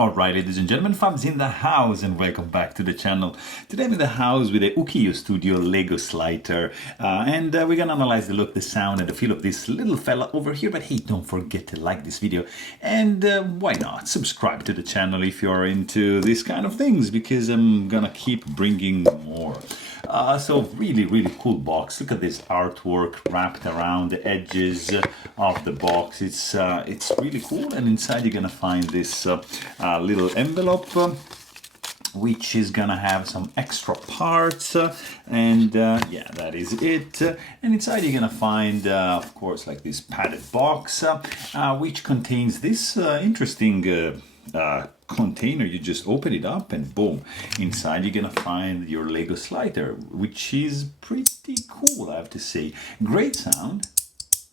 Alright, ladies and gentlemen, Fab's in the house and welcome back to the channel. Today I'm in the house with the Ukiyo Studio Lego slider and we're gonna analyze the look, the sound and the feel of this little fella over here. But hey, don't forget to like this video and why not subscribe to the channel if you're into this kind of things, because I'm gonna keep bringing more. So really cool box. Look at this artwork wrapped around the edges of the box. It's really cool, and inside you're gonna find this little envelope which is gonna have some extra parts and yeah, that is it. And inside you're gonna find of course like this padded box which contains this interesting container. You just open it up and boom, inside you're gonna find your Lego slider, which is pretty cool, I have to say. Great sound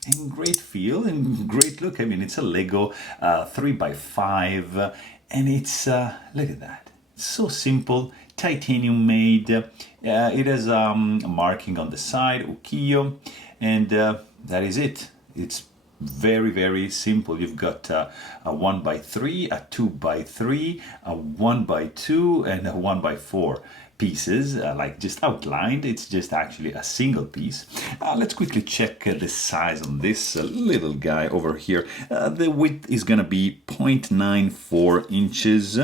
and great feel and great look. I mean, it's a Lego 3x5 and it's look at that, so simple, titanium made. It has a marking on the side, Ukiyo, and that is it. It's very simple. You've got a 1x3, a 2x3, a 1x2 and a 1x4 pieces, like just outlined. It's just actually a single piece. Let's quickly check the size on this little guy over here. The width is gonna be 0.94 inches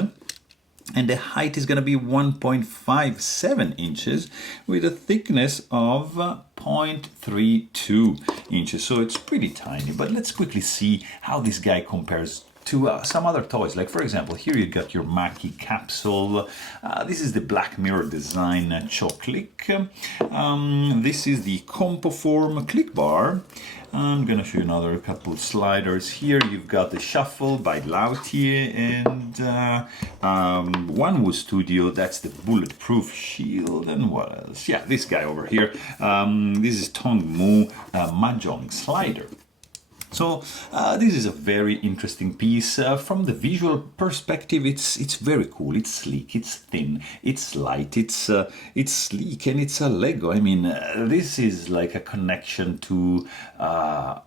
and the height is going to be 1.57 inches with a thickness of 0.32 inches. So it's pretty tiny, but let's quickly see how this guy compares to some other toys. Like for example, here you got your Maki capsule. This is the Black Mirror design Click. This is the Compoform click bar. I'm gonna show you another couple of sliders here. You've got the Shuffle by Lautier and Wanwu Studio. That's the Bulletproof Shield. And what else? Yeah, this guy over here. This is Tongmu Mahjong slider. So this is a very interesting piece. From the visual perspective, it's very cool. It's sleek, it's thin, it's light, it's sleek, and it's a Lego. I mean, this is like a connection to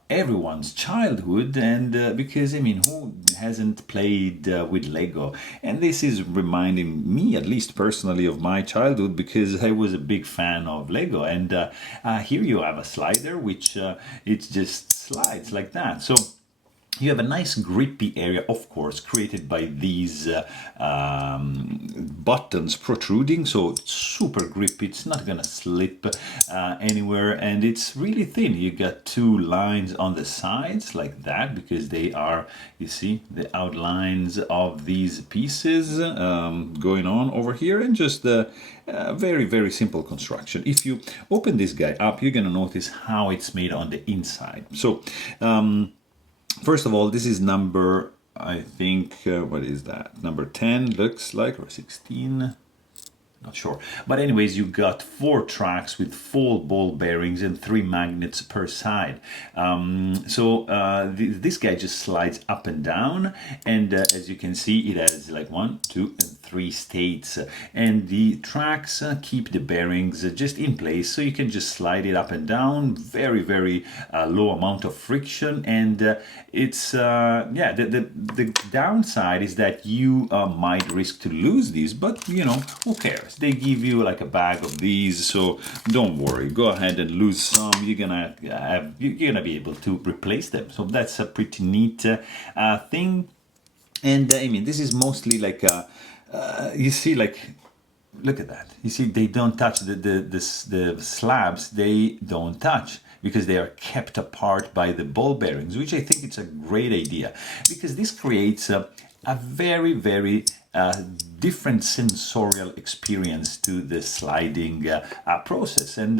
everyone's childhood, and because I mean, who hasn't played with Lego? And this is reminding me, at least personally, of my childhood, because I was a big fan of Lego. And here you have a slider which it just slides like that. So you have a nice grippy area, of course, created by these buttons protruding, so it's super grippy. It's not gonna slip anywhere, and it's really thin. You got two lines on the sides like that because they are, you see, the outlines of these pieces going on over here, and just the very simple construction. If you open this guy up, you're gonna notice how it's made on the inside. So first of all, this is number, I think, what is that? Number 10 looks like, or 16. Not sure. But anyways, you got 4 tracks with 4 ball bearings and 3 magnets per side. This guy just slides up and down, and as you can see, it has like 1, 2, and 3 states, and the tracks keep the bearings just in place, so you can just slide it up and down. Very low amount of friction, and it's yeah, the downside is that you might risk to lose these, but you know, who cares? They give you like a bag of these, so don't worry. Go ahead and lose some. You're gonna be able to replace them. So that's a pretty neat thing. And I mean, this is mostly like you see, like, look at that. You see, they don't touch the slabs. They don't touch because they are kept apart by the ball bearings, which I think it's a great idea, because this creates a very different sensorial experience to the sliding process. And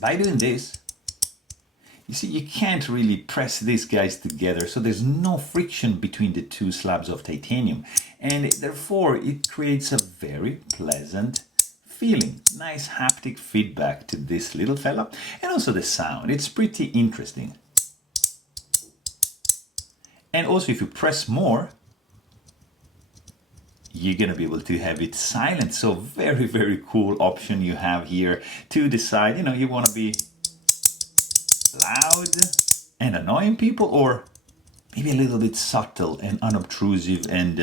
by doing this, you see, you can't really press these guys together, so there's no friction between the 2 slabs of titanium, and therefore it creates a very pleasant feeling. Nice haptic feedback to this little fella, and also the sound. It's pretty interesting. And also, if you press more, you're gonna be able to have it silent. So very cool option you have here to decide, you know, you want to be loud and annoying people, or maybe a little bit subtle and unobtrusive and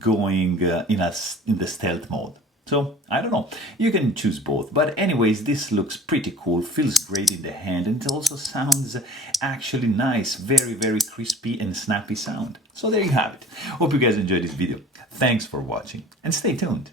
going in the stealth mode. So I don't know, you can choose both, but anyways, this looks pretty cool, feels great in the hand, and it also sounds actually nice, very crispy and snappy sound. So there you have it. Hope you guys enjoyed this video. Thanks for watching and stay tuned.